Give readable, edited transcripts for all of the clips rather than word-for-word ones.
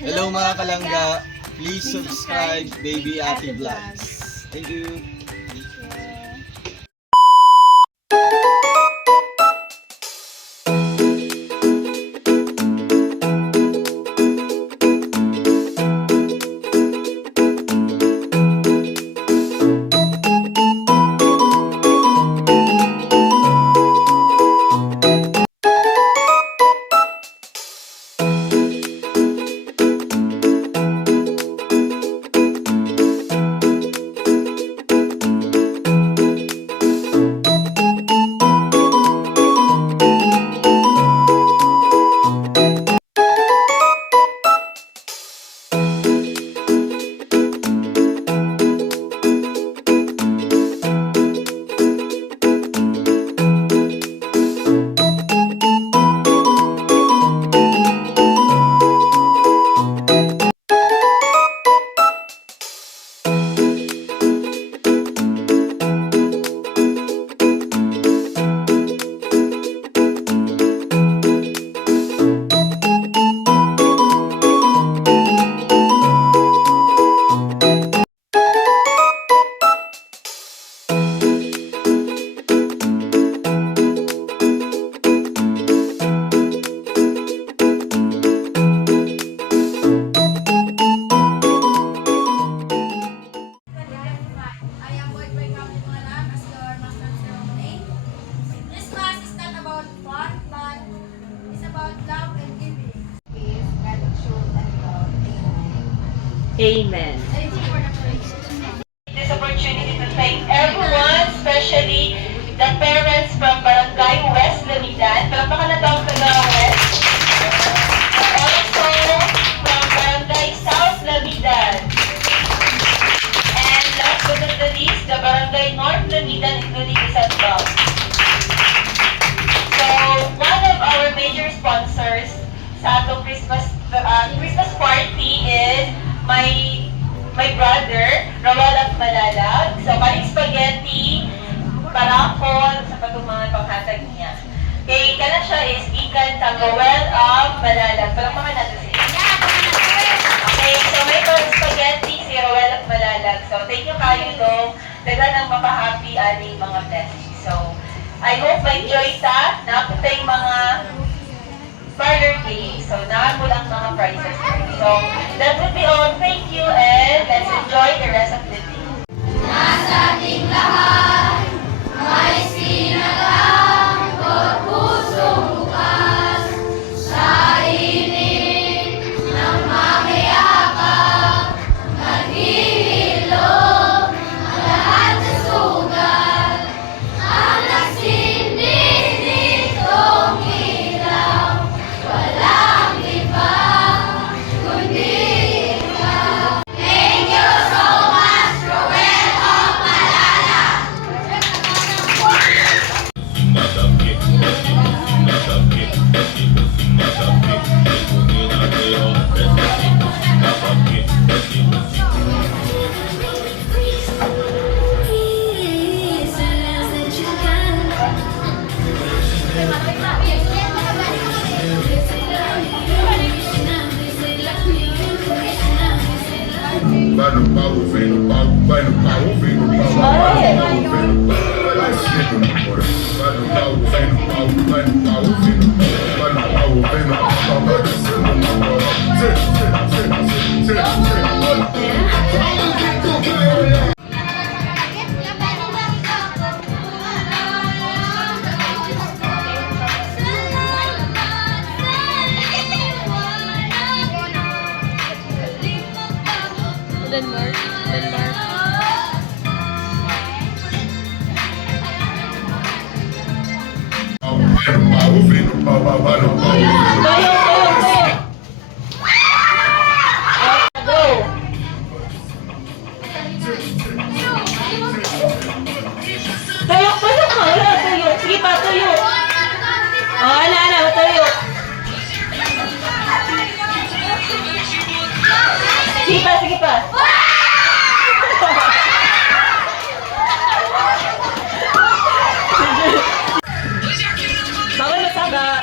Hello mga kalangga, please subscribe Baby Ate Vlogs. Thank you. Amen. This opportunity to thank everyone, especially the parents from Barangay West Lamidan. Palakpakan na daw taga West. Also from Barangay South Lamidan. And last but not the least, the Barangay North Lamidan, including the South. So one of our major sponsors sa atong Christmas party is my brother, Rawal at Malalag. So, kaling spaghetti, parapon, sa pagkumangan panghatag niya. Kay kana siya is gikan sa Rawal at Malalag. Palakpakan natin siya. Okay, so may spaghetti si Rawal at Malalag. So, thank you kayo dong. Dagan ang mapahappy aning mga blessings. So, I hope ma-enjoy ta. Nakaputay mga parlor games. So, naamol ang mga prizes. So, that would be all. Thank you and let's enjoy the rest of the day. Nasa ating lahat, may sinalang pusong bukas sa init ng makiyakap, naghihilom ang lahat sa sugat, ang nagsindis nitong ilaw, walang iba kundi ikaw. Thank you so much, Roel of Malala. Vai no pau, vem no pau, vai no pau, vem no pau, vai no pau, vem no pau, vai no pau, vem no pau, vai no pau, vem no pau, vai no pau, vem no pau, Denmark. Tuyok ka. Wala, tuyok. Sige pa, tuyok. Ana, tuyok. Sige pa. Bawal masaga.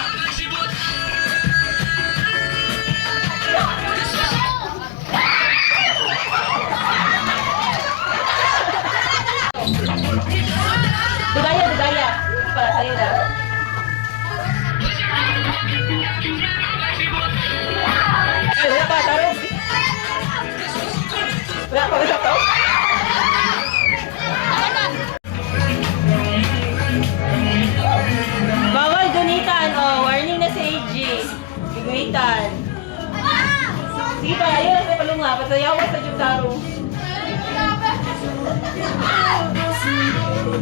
Sige pa, ayun na sa palunga. Pasayawan sa Jutaro.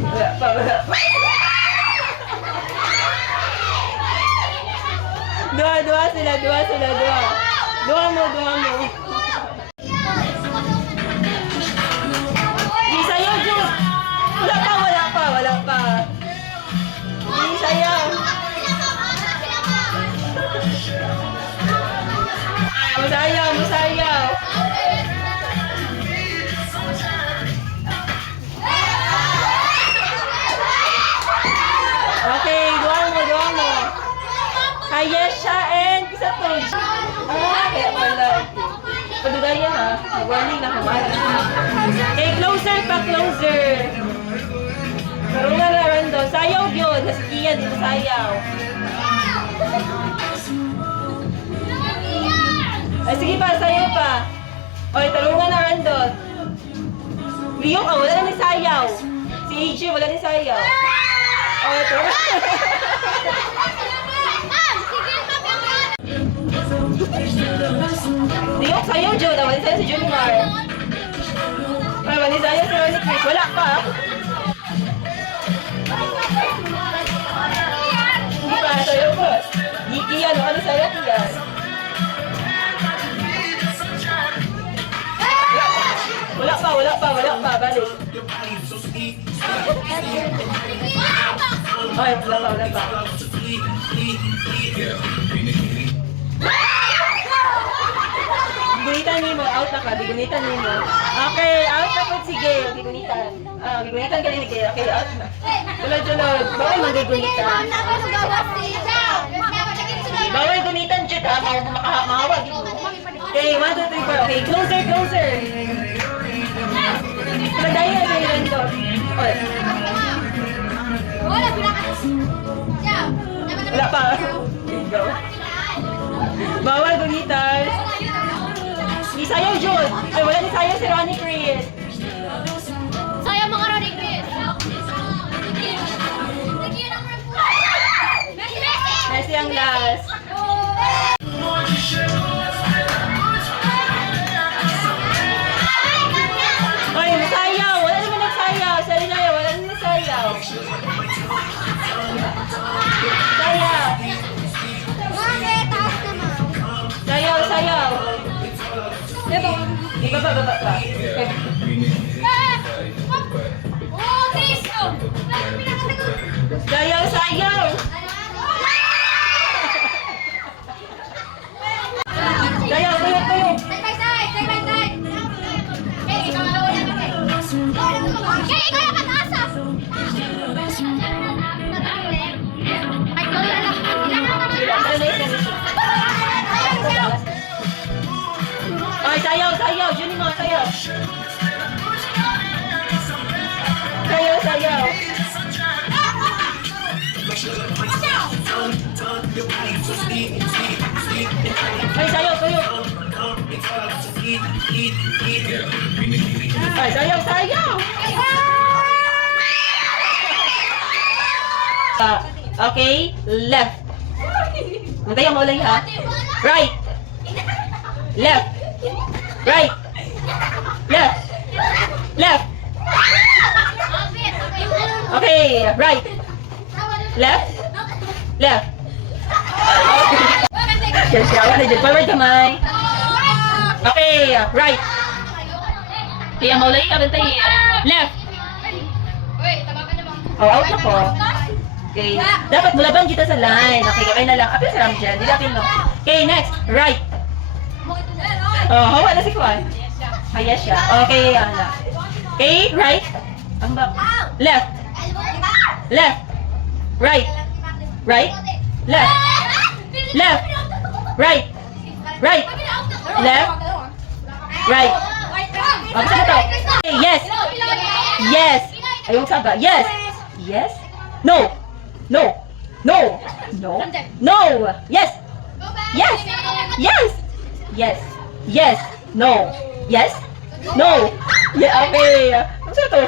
Wala pa, wala pa. Dua sila. Dua mo. Di sayaw, Jud. Wala pa. Di sayaw. Masayaw. Okay, dua mo. Kaya siya and isa to. Kaya pala. Padugayan ha. Warning na kumara. Okay, closer. Karungan na rin doon. Sayaw yun. Nasikiyan, di ba sayaw? Ay, sige pa, sayaw pa. Okay, tarungan na rin doon. Rio ka, wala na ni sayaw. Si AJ, wala ni sayaw. Okay, tarungan. Rio, sayaw, Jun. Wala ni sayaw si Junmar. Ay, wala ni sayaw si Ronnie Chris. Wala pa. Hindi pa, sayaw pa. Giki yan, ano sayaw ko yan? Wala pa, balik. Ay, wala pa. Gigunitan niyo mo, out na ka, gigunitan niyo mo. Okay, out na po, sige, gigunitan. Gigunitan ka rin, okay, out na. Tulad, bawal magigunitan. Bawal gunitan, Jud, ha, makahawag. Okay, 1, 2, 3, 4, okay, closer. Pagdaya sa ilan to. Wala pa. Go. Bawal gunitan. Isayaw, Jud. Ay, wala ni sayaw si Ronnie Chris. Sayang mga Ronnie Chris. Messi ang last. Ay, nasayaw. Wala naman nagsayaw. Sa Rinaya, wala naman nagsayaw. Sayaw. Sayaw. Baba pa. Oh, Cristo! Sayaw. Sayaw, tuyo. Side by side! Hey, ikaw ang lawala ka, hey, ikaw ang kataasa! Ay, ikaw Ay, sayaw. Junin mo, sayaw. Sayaw. Ay, sayaw, tuyo. Ay, sayaw. Okay, left. Natayo mo ulit ha. Right. Left. Right. Left. Okay, right. Left. Siya. Forward kamay. Okay, right. Kaya maulay ka bantay. Left. Oh, out na po. Okay. Dapat mulaban kita sa line. Okay, gawin na lang. Apil sa Ramjan. Di apil no. Okay, next. Right. Oh, hawa na si Kwan. Yes siya. Okay, ala. Okay, right. Ang back. Left. Right. Right. Left. Right. Left. Right. Ang saan ito? Okay, yes. Ayong saba. Yes. No. Yes. No. Yes. No. Yeah, okay. Ang saan ito?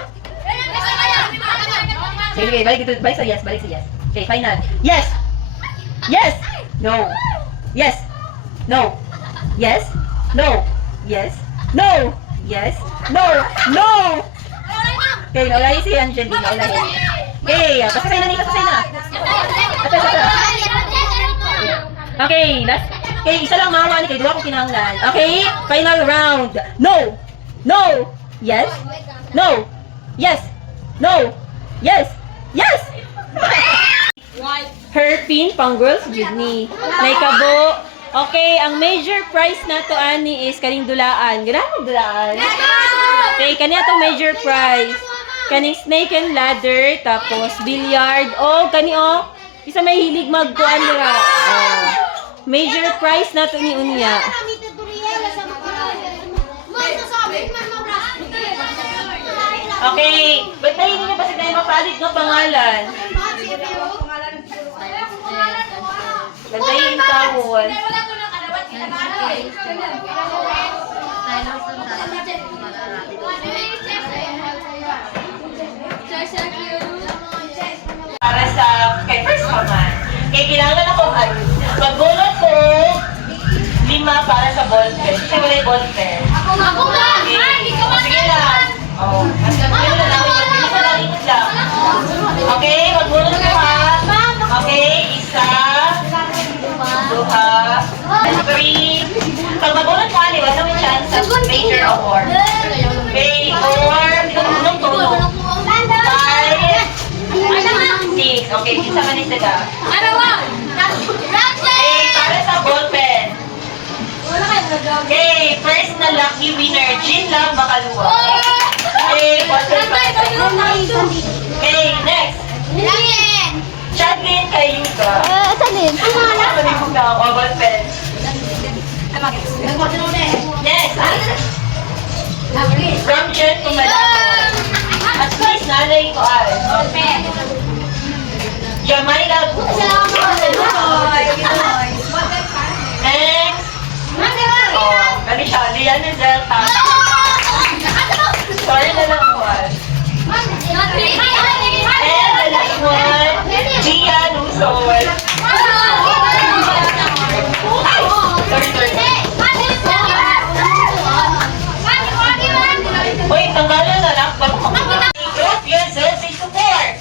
Okay, balik sa yes. Okay, final. Yes. No. Yes. No. Yes. No. Yes. No. Yes. No. No. Okay, naulahin si Angeline. Naulahin. Okay, pasasay na ni, pasasay na. Okay, last. Okay, isa lang mawa ni kay duwa ko kinahanglan. Okay, final round. No. No. Yes. No. Yes. No. Yes. Yes. Hairpin pang girls Judney. May kabo. Okay, ang major prize na to ani is kaning dulaan. Ganang dulaan. Okay, kaniya tong major prize. Kaning snake and ladder, tapos billiard, o kani o isa may hilig magkuan nila. Major prize na to ni unya. Okay, ba't na hindi na ba sila mapalit ng pangalan? Gantayin tawon. Para sa kay first command. Kaya kailangan akong magbunot ko 5 para sa ball pen. Kasi wala yung ball pen. Sige lang. Oh, okay, magbunot ko ha. Okay, 1, 2, 3. Pag magbunot ko, wala may chance sa major award. Okay, 4. Tulong. 5. 6. Okay, isa man isa ka. Okay, para sa ball pen. Okay, first na lucky winner, Jean Lang Bakaluwa. Okay, okay, next. Chadlin Kayuga. Ano yung mga ball pen? Next. From Jen to Malabo. At least, nanay ko ay. Jamaila Buko. Next. Oh, kani siya. Lian and Delta. Sorry na lang po ay. And the last one, Gian Usol. Sorry. Uy, tanggalan na lang. Group yourself in support.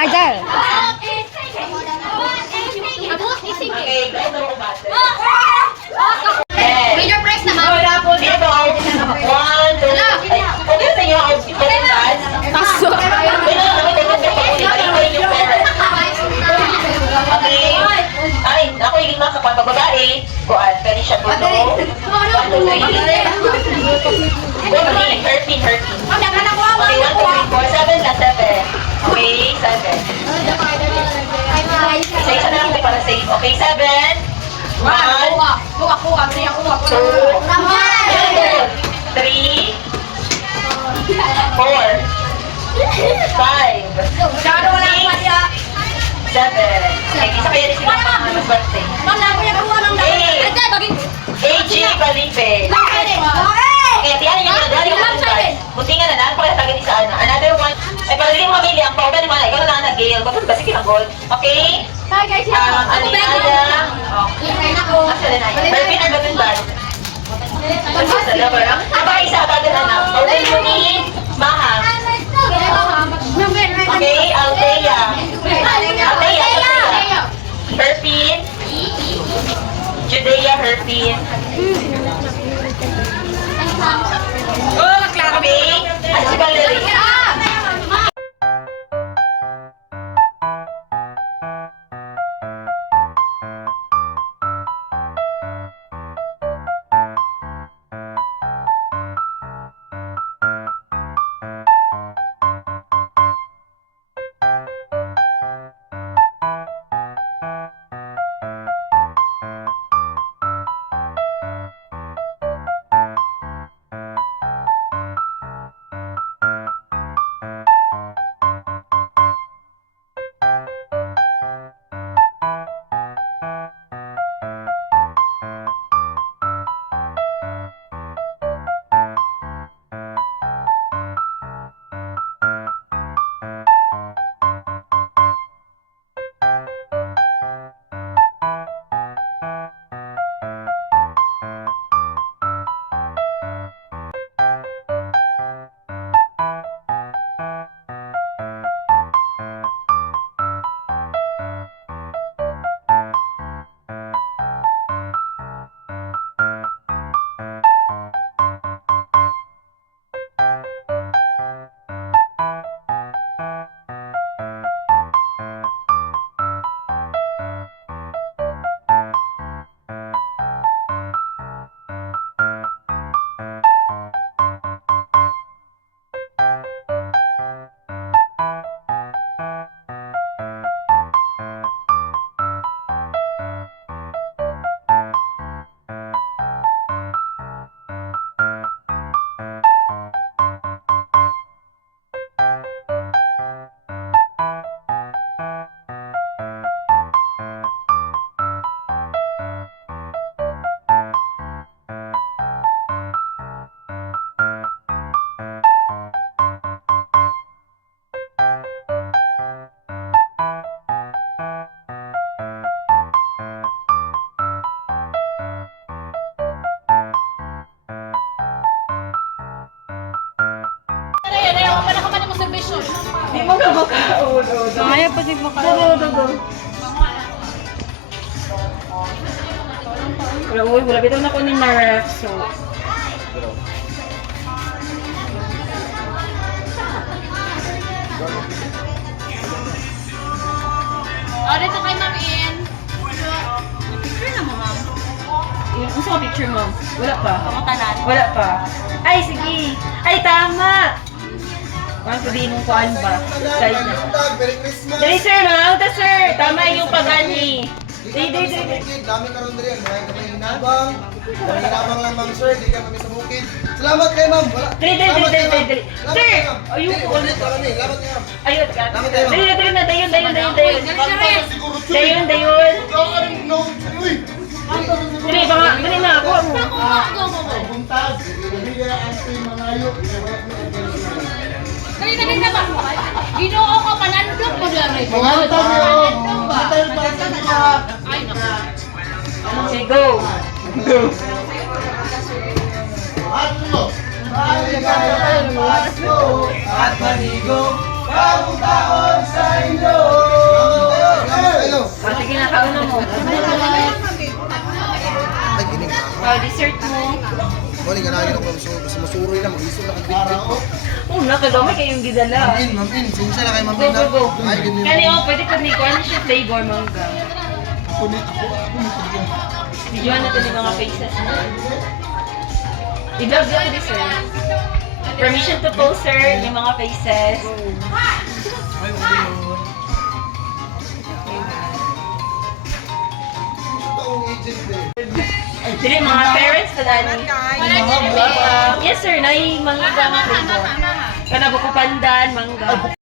Ajal. Okay, go to battle. Major prize naman. Dito, 1, 2, okay sa inyo, Kaso. Okay. Ay, ako yung mga kapag-babae. Kuan, kani siya dito. 1, 2, 3. 13. Okay, 1, 2, 3, 4, 7 na 7. Okay, 7. 1, Kuha. Siya kuha. 2, 3, 4, 5, Masyado wala ang pasya. 7. Okay, isa kaya rin sila mga birthday. Wala ko yung kuha ng dami. Ay, bagay. AG Felipe. Eh, tiyan niyo buti nga na lang, pagkatagin ni sa another one. Eh, pag hindi mo mamili, ang pauban naman, ikaw na lang nag-gail. Bakit ba? Sige, nag-gold. Okay? Hi guys, Alinaya. Perfect ang batang bag. Sa lover, ah. Aba, isa, bagan anak. Pauban mo ni Maha. Okay, Althea. Herpin. Judea Herpin. Okay, at si Valerie. Di mo ka makaulo. Kaya pa din makaroon. Dugo. Wala bitaw na ko ni Marek. So, O, dito kay Ma'am In. Picture na mo, Ma'am. yung gusto ko picture mo. Wala pa. Pamatalan. Wala pa. Ay, sige. Ay, tama. Parang sabihin mong kuhaan ba? Side na. Merry Christmas! Dali, sir. Mga auto, sir. Tama yung pag-ani. Dali. Dami karon diri ang mga kamay hinabang. Kamay hinabang lang ma'am sir, di ka kami sa bukid. Salamat kay ma'am. Wala. Dali. Sir! Ayun po. Salamat kay ma'am. Ayun, ka. Salamat kayo. Dali na. Dayon. Uy! Dali na. Ako mo. Buntag. Hindi ang ating mga ayok. Dali na ba? Ginoo ko, panandok mo dyan. Mga tayo. Ay, naku. Okay, go. At manigo, bagong taon sa inyo. O, sige na, kauna mo. O, dessert mo. Muli nga nagin ako masuri na mag-isip na kang ko. Oh, nakadami kayong gidala. Ma'am In, sinsya na kay Ma'am Go, In. go. Ay, ganyan. Kani, pwede pa ni Kuan siya flavor mangga. Videoan natin yung mga faces mo. I-vlog din ako sir. Permission to post, sir, yung mga faces. Dili, mga parents na dani. Yes sir, nai mangga nga flavor. Kana buko pandan, mangga.